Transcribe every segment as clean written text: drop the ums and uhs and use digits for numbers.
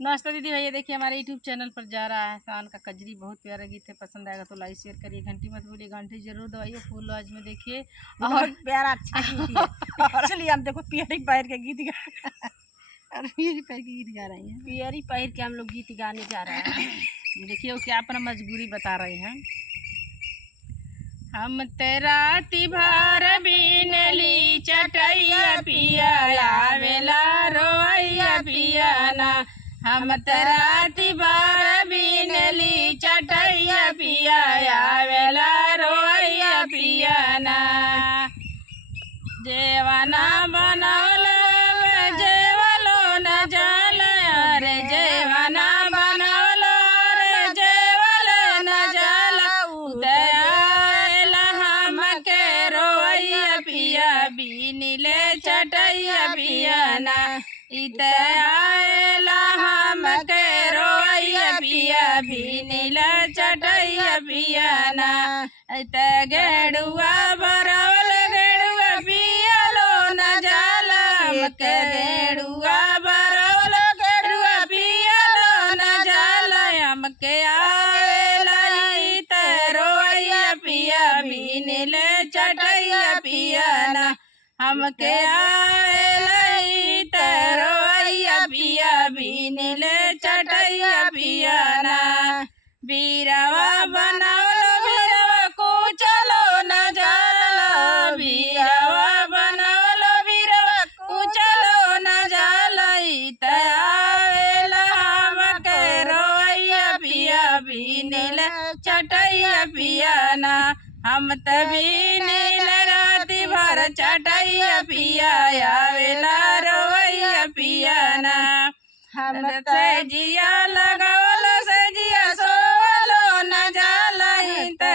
नमस्ते दीदी भैया, देखिए हमारे यूट्यूब चैनल पर जा रहा है शान का कजरी। बहुत प्यारा गीत है, पसंद आएगा तो लाइक शेयर करिए, घंटी मत भूलिए, घंटी जरूर दबाइए। फुल आवाज में देखिए। बहुत प्यारा अच्छा गीत है। चलिए हम देखो पियरी पैर के गीत गा और पियरी पैर के गीत गा रही हैं। पियरी पैर के हम लोग गीत गाने जा रहे हैं। देखिए वो क्या अपना मजबूरी बता रहे हैं। हम तेरा तिभार बीनली चटैया पिया आवेला रोइया पिया ना। हम तेरा तिभार बीनली चटैया पिया आवेला रोइया पिया ना। जेवना बनौल जेवलो न जल रे, जेवना बनौल रे जेवल न जल। उतयाला हमके रोइया पिया बीनिले चटैया पिया ना। इतयाला हमके रोइया पिया बीनिले चटैया पिया ना। इत गेड़ुआ बरवल गेड़ुआ पियलो न जाला। हमके गेड़ुआ बरवल गेड़ुआ पियलो न जाला। हमके आवेला इत रोइया पिया बीनिले चटैया पिया ना। हमके आवेला इत रोइया पिया बीनिले चटैया पिया ना। बीरवा बनवलो बीरवा कुचलो न जाला। बीरवा बनवलो बीरवा कुचलो न जाला। आवेला हमके रोइया पिया बीनिले चटैया पिया ना। हम तबीनिल राती भर चटैया पिया आवेला रोइया पिया ना। हम से जिया लगावल से जिया सोवलो न जाला।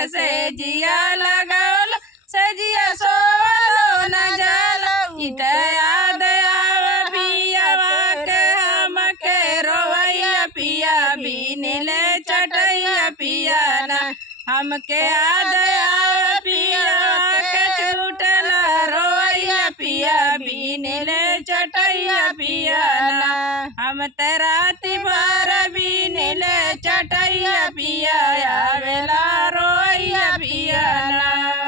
से जिया लगावल से जिया सोवलो न जाला। इत याद आव पियावा के हमके रोइया पिया बीनिले चटैया पिया ना। हमके याद आव पियावा के छूटला रोइया पिया बीनिले चटैया पिया ना। हम तेरा तिबार बीनिले चटैया पिया आवेला रोइया पिया ना।